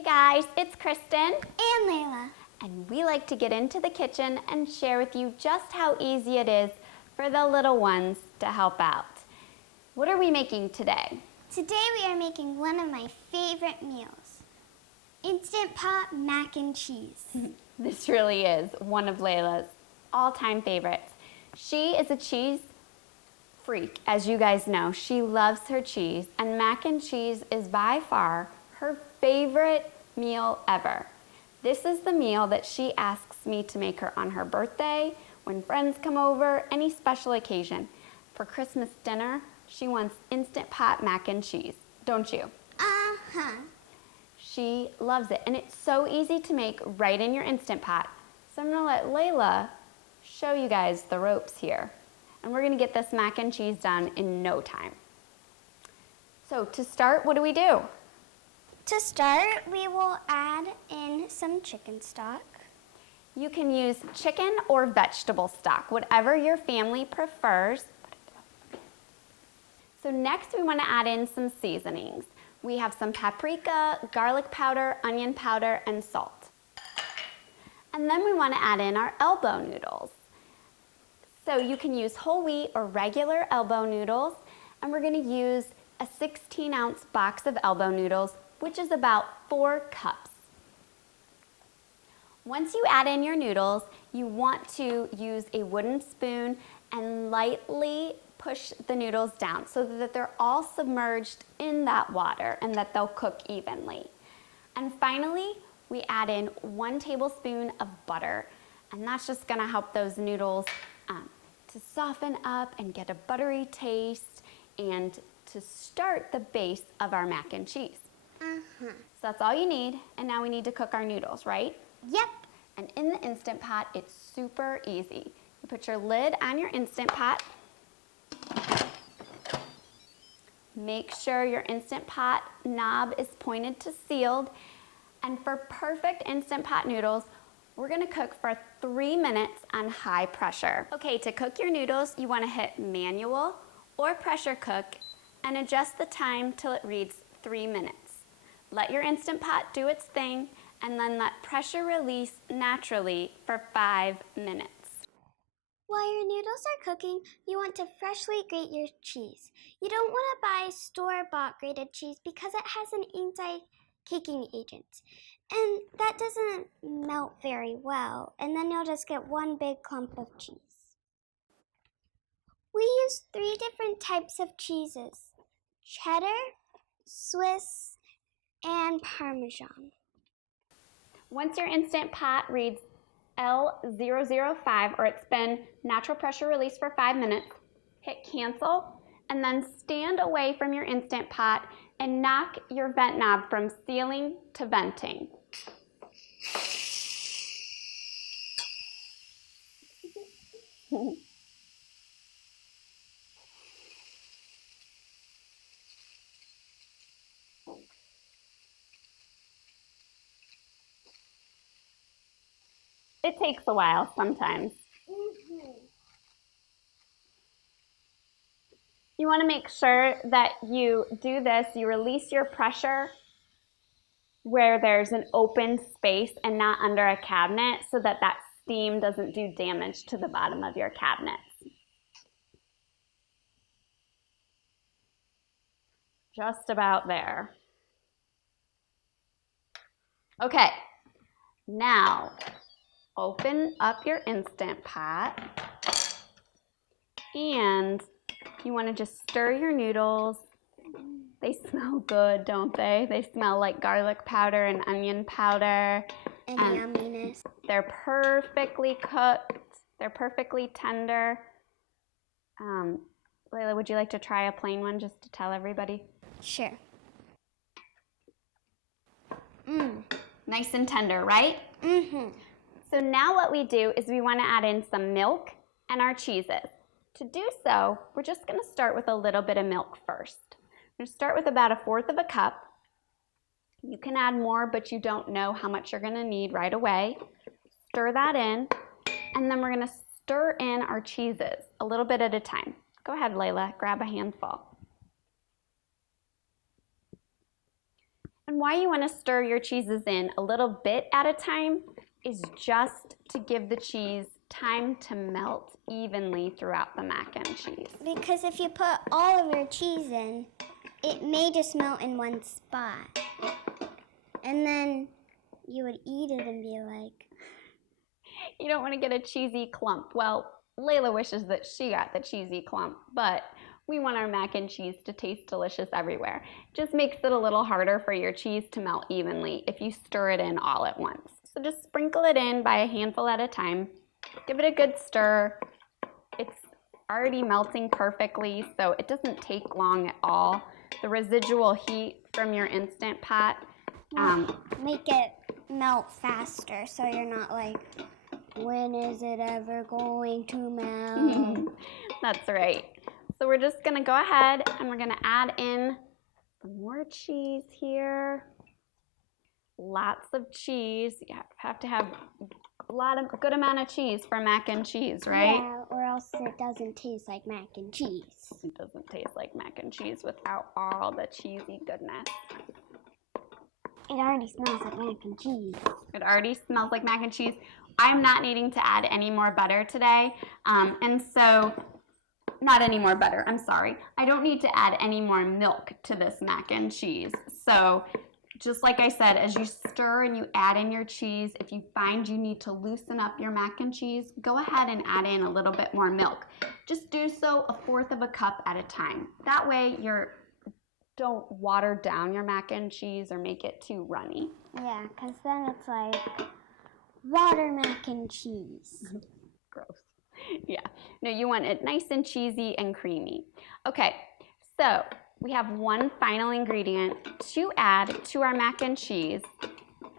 Hey guys, it's Kristen and Layla, and we like to get into the kitchen and share with you just how easy it is for the little ones to help out. What are we making today? Today we are making one of my favorite meals, Instant Pot mac and cheese. This really is one of Layla's all-time favorites. She is a cheese freak, as you guys know. She loves her cheese, and mac and cheese is by far her favorite meal ever. This is the meal that she asks me to make her on her birthday, when friends come over, any special occasion. For Christmas dinner, she wants Instant Pot mac and cheese, don't you? Uh-huh. She loves it, and it's so easy to make right in your Instant Pot. So I'm gonna let Layla show you guys the ropes here. And we're gonna get this mac and cheese done in no time. So to start, what do we do? To start, we will add in some chicken stock. You can use chicken or vegetable stock, whatever your family prefers. So next we want to add in some seasonings. We have some paprika, garlic powder, onion powder, and salt. And then we want to add in our elbow noodles. So you can use whole wheat or regular elbow noodles, and we're going to use a 16-ounce box of elbow noodles, which is about 4 cups. Once you add in your noodles, you want to use a wooden spoon and lightly push the noodles down so that they're all submerged in that water and that they'll cook evenly. And finally, we add in 1 tablespoon of butter, and that's just gonna help those noodles to soften up and get a buttery taste and to start the base of our mac and cheese. So that's all you need, and now we need to cook our noodles, right? Yep. And in the Instant Pot, it's super easy. You put your lid on your Instant Pot. Make sure your Instant Pot knob is pointed to sealed. And for perfect Instant Pot noodles, we're gonna cook for 3 minutes on high pressure. Okay, to cook your noodles, you wanna hit manual or pressure cook and adjust the time till it reads 3 minutes. Let your Instant Pot do its thing and then let pressure release naturally for 5 minutes. While your noodles are cooking, you want to freshly grate your cheese. You don't want to buy store-bought grated cheese because it has an anti-caking agent. And that doesn't melt very well, and then you'll just get one big clump of cheese. We use 3 different types of cheeses: cheddar, Swiss, and Parmesan. Once your Instant Pot reads L005, or it's been natural pressure release for 5 minutes, hit cancel, and then stand away from your Instant Pot and knock your vent knob from sealing to venting. It takes a while sometimes. You want to make sure that you do this, you release your pressure where there's an open space and not under a cabinet so that that steam doesn't do damage to the bottom of your cabinets. Just about there. Okay, now open up your Instant Pot and you want to just stir your noodles. They smell good, don't they? They smell like garlic powder and onion powder. And yumminess. They're perfectly cooked. They're perfectly tender. Layla, would you like to try a plain one just to tell everybody? Sure. Nice and tender, right? So now what we do is we want to add in some milk and our cheeses. To do so, we're just going to start with a little bit of milk first. We're going to start with about 1/4 cup. You can add more, but you don't know how much you're going to need right away. Stir that in, and then we're going to stir in our cheeses a little bit at a time. Go ahead, Layla, grab a handful. And why you want to stir your cheeses in a little bit at a time is just to give the cheese time to melt evenly throughout the mac and cheese. Because if you put all of your cheese in, it may just melt in one spot. And then you would eat it and be like, you don't want to get a cheesy clump. Well, Layla wishes that she got the cheesy clump, but we want our mac and cheese to taste delicious everywhere. Just makes it a little harder for your cheese to melt evenly if you stir it in all at once. So just sprinkle it in by a handful at a time. Give it a good stir. It's already melting perfectly, so it doesn't take long at all. The residual heat from your Instant Pot make it melt faster so you're not like, when is it ever going to melt? That's right. So we're just gonna go ahead and we're gonna add in some more cheese here. Lots of cheese. You have to have a good amount of cheese for mac and cheese, right? Yeah, or else it doesn't taste like mac and cheese. It doesn't taste like mac and cheese without all the cheesy goodness. It already smells like mac and cheese. It already smells like mac and cheese. I'm not needing to add any more butter today, and so not any more butter, I'm sorry. I don't need to add any more milk to this mac and cheese. So just like I said, as you stir and you add in your cheese, if you find you need to loosen up your mac and cheese, go ahead and add in a little bit more milk. Just do so 1/4 cup at a time. That way don't water down your mac and cheese or make it too runny. Yeah, because then it's like water mac and cheese. Gross. Yeah, no, you want it nice and cheesy and creamy. Okay, so we have one final ingredient to add to our mac and cheese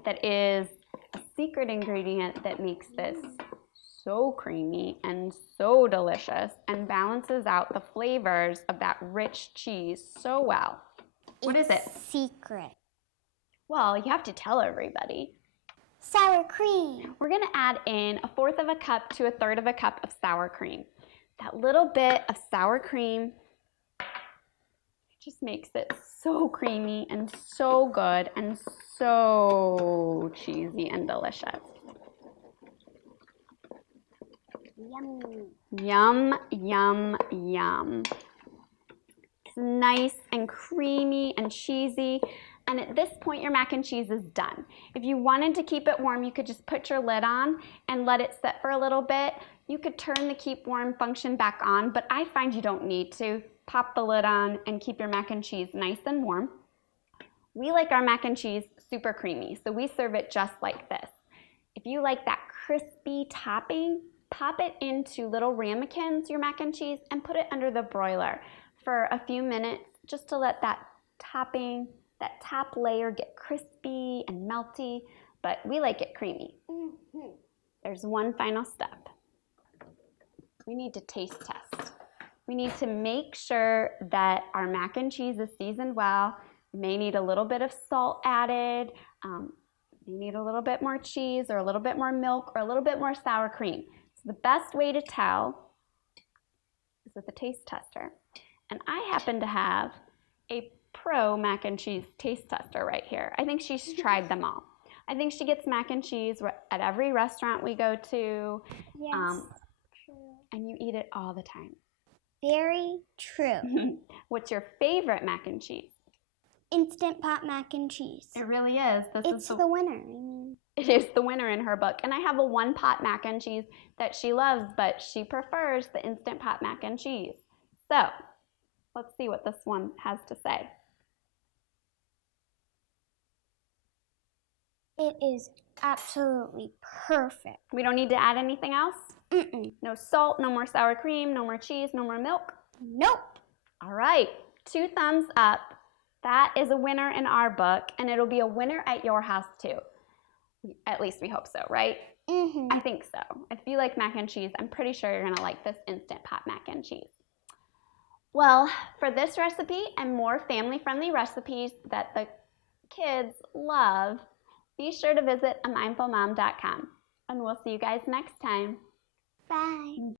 that is a secret ingredient that makes this so creamy and so delicious and balances out the flavors of that rich cheese so well. What is it? Secret. Well, you have to tell everybody. Sour cream. We're gonna add in 1/4 cup to 1/3 cup of sour cream. That little bit of sour cream just makes it so creamy and so good and so cheesy and delicious. Yummy. Yum, yum, yum. It's nice and creamy and cheesy. And at this point, your mac and cheese is done. If you wanted to keep it warm, you could just put your lid on and let it set for a little bit. You could turn the keep warm function back on, but I find you don't need to. Pop the lid on and keep your mac and cheese nice and warm. We like our mac and cheese super creamy, so we serve it just like this. If you like that crispy topping, pop it into little ramekins, your mac and cheese, and put it under the broiler for a few minutes just to let that topping, that top layer get crispy and melty, but we like it creamy. There's one final step. We need to taste test. We need to make sure that our mac and cheese is seasoned well. You may need a little bit of salt added. You need a little bit more cheese or a little bit more milk or a little bit more sour cream. So the best way to tell is with a taste tester. And I happen to have a pro mac and cheese taste tester right here. I think she's tried them all. I think she gets mac and cheese at every restaurant we go to. Yes, true. And you eat it all the time. Very true. What's your favorite mac and cheese? Instant Pot mac and cheese. It really is. It's the winner. It is the winner in her book. And I have a one-pot mac and cheese that she loves, but she prefers the Instant Pot mac and cheese. So let's see what this one has to say. It is absolutely perfect. We don't need to add anything else? No salt, no more sour cream, no more cheese, no more milk? Nope. All right, 2 thumbs up. That is a winner in our book, and it'll be a winner at your house too. At least we hope so, right? I think so. If you like mac and cheese, I'm pretty sure you're gonna like this Instant Pot mac and cheese. Well, for this recipe and more family-friendly recipes that the kids love, be sure to visit amindfulmom.com. And we'll see you guys next time. Bye.